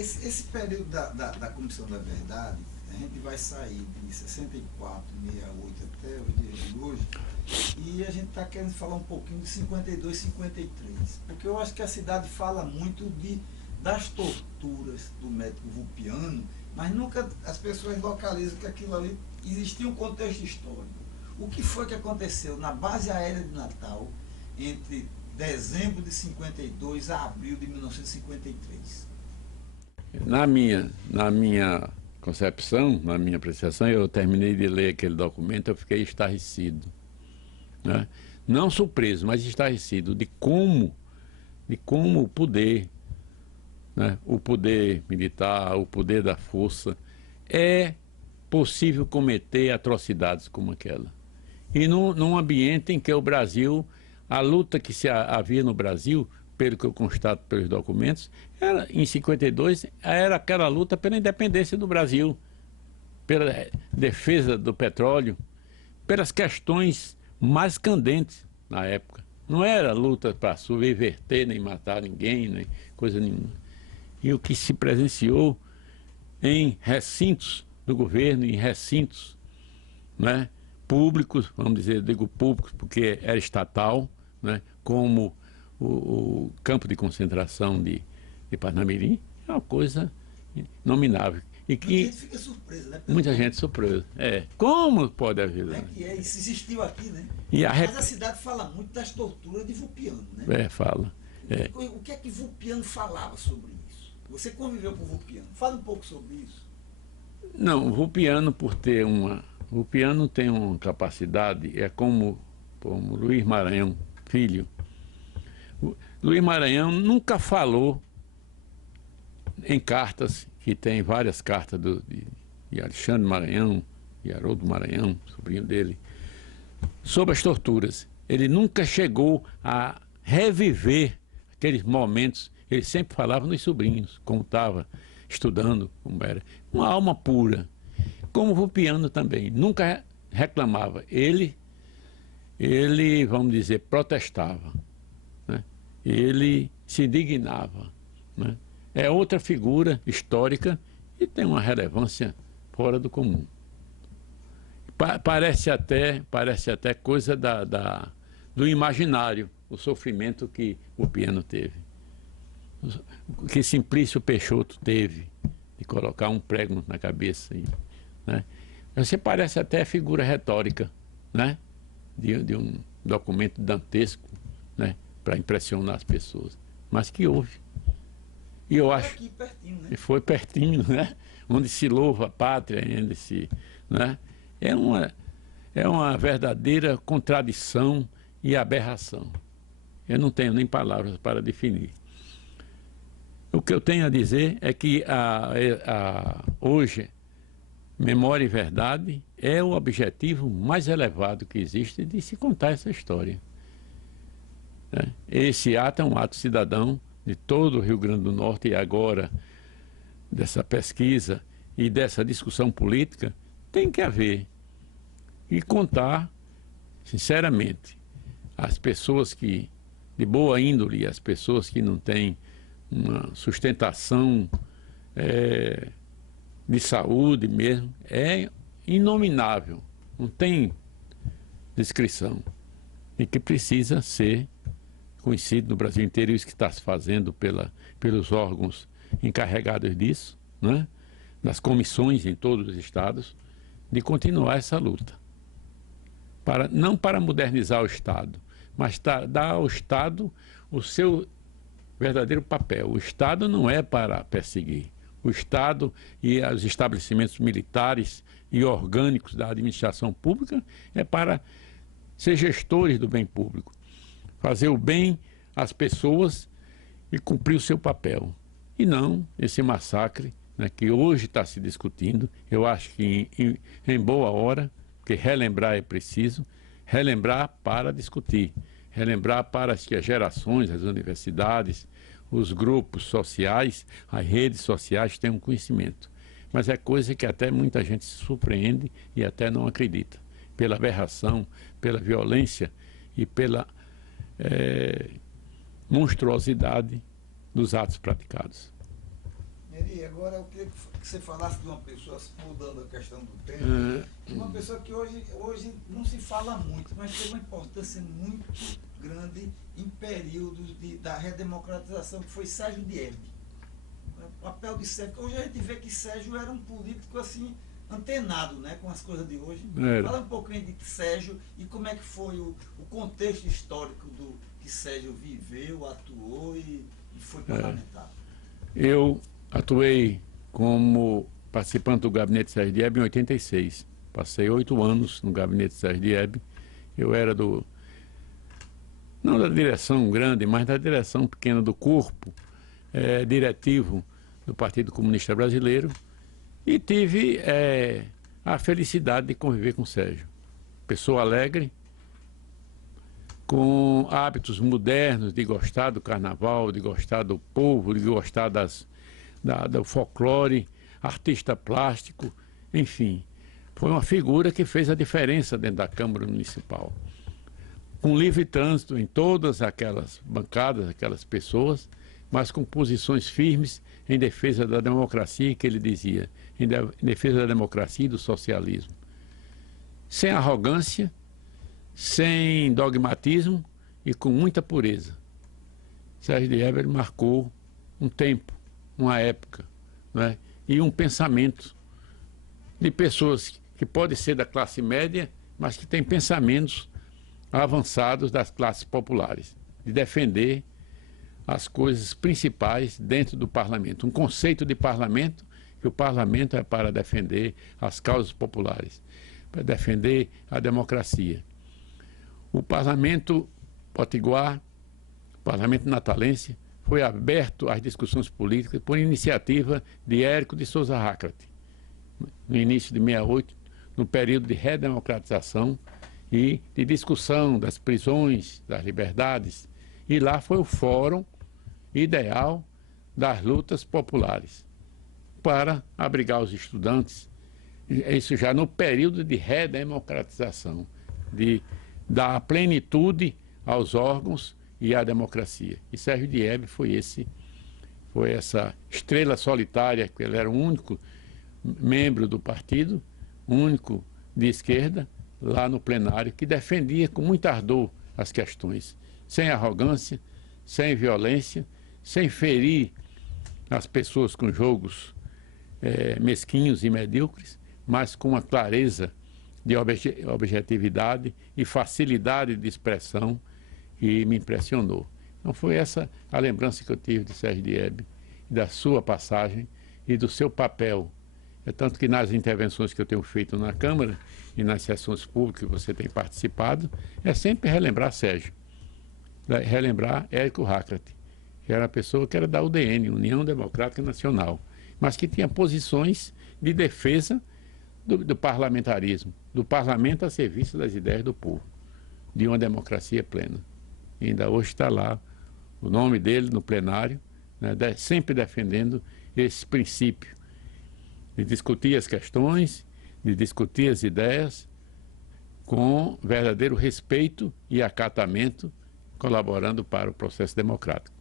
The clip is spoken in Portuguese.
esse período da Comissão da Verdade, a gente vai sair de 64, 68 até os dias de hoje, e a gente está querendo falar um pouquinho de 52, 53, porque eu acho que a cidade fala muito das torturas do médico Vulpiano, mas nunca as pessoas localizam que aquilo ali existia um contexto histórico. O que foi que aconteceu na base aérea de Natal entre dezembro de 52 a abril de 1953? Na minha concepção, na minha apreciação, eu terminei de ler aquele documento, eu fiquei estarrecido, né? Não surpreso, mas estarrecido de como o poder, né, o poder militar, o poder da força, é possível cometer atrocidades como aquela. E num ambiente em que o Brasil, a luta que se havia no Brasil, pelo que eu constato pelos documentos, em 52, era aquela luta pela independência do Brasil, pela defesa do petróleo, pelas questões mais candentes na época. Não era luta para subverter, nem matar ninguém, nem coisa nenhuma. E o que se presenciou em recintos do governo, em recintos, né, públicos, vamos dizer, digo públicos porque era estatal, né, como o campo de concentração de Parnamirim, é uma coisa inominável. E que muita gente fica surpresa, né? Muita gente surpresa. Como pode haver? Né? Que isso existiu aqui, né? E Mas a cidade fala muito das torturas de Vulpiano, né? Fala. O que é que Vulpiano falava sobre isso? Você conviveu com Vulpiano. Fala um pouco sobre isso. Não, o Vulpiano, Vulpiano tem uma capacidade, é como Luiz Maranhão, filho. Luiz Maranhão nunca falou em cartas, que tem várias cartas de Alexandre Maranhão, e Haroldo Maranhão, sobrinho dele, sobre as torturas. Ele nunca chegou a reviver aqueles momentos. Ele sempre falava nos sobrinhos, como estava estudando, como era. Uma alma pura. Como o Vulpiano também. Nunca reclamava. Ele, vamos dizer, protestava, né? Ele se indignava, né? É outra figura histórica e tem uma relevância fora do comum. Parece até coisa do imaginário, o sofrimento que o Vulpiano teve, que Simplício Peixoto teve, de colocar um prego na cabeça, né? Você parece até figura retórica, né? De um documento dantesco, né? Para impressionar as pessoas, mas que houve. E eu acho aqui pertinho, né? que foi pertinho, né? Onde se louva a pátria, onde se, né? É uma verdadeira contradição e aberração. Eu não tenho nem palavras para definir. O que eu tenho a dizer é que hoje, Memória e Verdade é o objetivo mais elevado que existe de se contar essa história, né? Esse ato é um ato cidadão de todo o Rio Grande do Norte, e agora dessa pesquisa e dessa discussão política tem que haver, e contar sinceramente as pessoas que de boa índole, as pessoas que não têm uma sustentação de saúde mesmo, é inominável, não tem descrição, e que precisa ser conhecido no Brasil inteiro, isso que está se fazendo pelos órgãos encarregados disso, né? Das comissões em todos os estados, de continuar essa luta. Não para modernizar o Estado, mas dar ao Estado o seu verdadeiro papel. O Estado não é para perseguir. O Estado e os estabelecimentos militares e orgânicos da administração pública é para ser gestores do bem público, fazer o bem às pessoas e cumprir o seu papel. E não esse massacre, né, que hoje está se discutindo. Eu acho que em boa hora, porque relembrar é preciso, relembrar para discutir, relembrar para que as gerações, as universidades, os grupos sociais, as redes sociais tenham conhecimento. Mas é coisa que até muita gente se surpreende e até não acredita, pela aberração, pela violência e pela monstruosidade dos atos praticados. agora eu queria que você falasse de uma pessoa, mudando a questão do tempo, uma pessoa que hoje não se fala muito, mas tem uma importância muito grande em períodos da redemocratização, que foi Sérgio Diebe. O papel de Sérgio, hoje a gente vê que Sérgio era um político assim, antenado, né, com as coisas de hoje. Fala um pouquinho de Sérgio e como é que foi o contexto histórico do que Sérgio viveu, atuou e foi parlamentar. Eu atuei como participante do gabinete Sérgio Diebe em 86. Passei 8 anos no gabinete Sérgio Diebe. Eu era não da direção grande, mas da direção pequena do corpo diretivo do Partido Comunista Brasileiro e tive a felicidade de conviver com o Sérgio. Pessoa alegre, com hábitos modernos de gostar do carnaval, de gostar do povo, de gostar do folclore, artista plástico, enfim. Foi uma figura que fez a diferença dentro da Câmara Municipal. Com livre trânsito em todas aquelas bancadas, aquelas pessoas, mas com posições firmes em defesa da democracia, que ele dizia, em defesa da democracia e do socialismo. Sem arrogância, sem dogmatismo e com muita pureza. Sérgio Diebe marcou um tempo, uma época, né? E um pensamento de pessoas que podem ser da classe média, mas que têm pensamentos avançados das classes populares, de defender as coisas principais dentro do parlamento. Um conceito de parlamento, que o parlamento é para defender as causas populares, para defender a democracia. O parlamento potiguar, o parlamento natalense, foi aberto às discussões políticas por iniciativa de Érico de Souza Rackrati, no início de 68, no período de redemocratização e de discussão das prisões, das liberdades. E lá foi o fórum ideal das lutas populares para abrigar os estudantes, isso já no período de redemocratização, de dar plenitude aos órgãos e à democracia. E Sérgio Diebe foi essa estrela solitária, que ele era o único membro do partido, único de esquerda, lá no plenário, que defendia com muito ardor as questões, sem arrogância, sem violência, sem ferir as pessoas com jogos mesquinhos e medíocres, mas com uma clareza de objetividade e facilidade de expressão que me impressionou. Então foi essa a lembrança que eu tive de Sérgio Diebe, da sua passagem e do seu papel. É tanto que nas intervenções que eu tenho feito na Câmara e nas sessões públicas que você tem participado, é sempre relembrar Sérgio, relembrar Érico Rackrati, que era a pessoa que era da UDN, União Democrática Nacional, mas que tinha posições de defesa do parlamentarismo, do parlamento a serviço das ideias do povo, de uma democracia plena. E ainda hoje está lá o nome dele no plenário, né, sempre defendendo esse princípio de discutir as questões, de discutir as ideias com verdadeiro respeito e acatamento, colaborando para o processo democrático.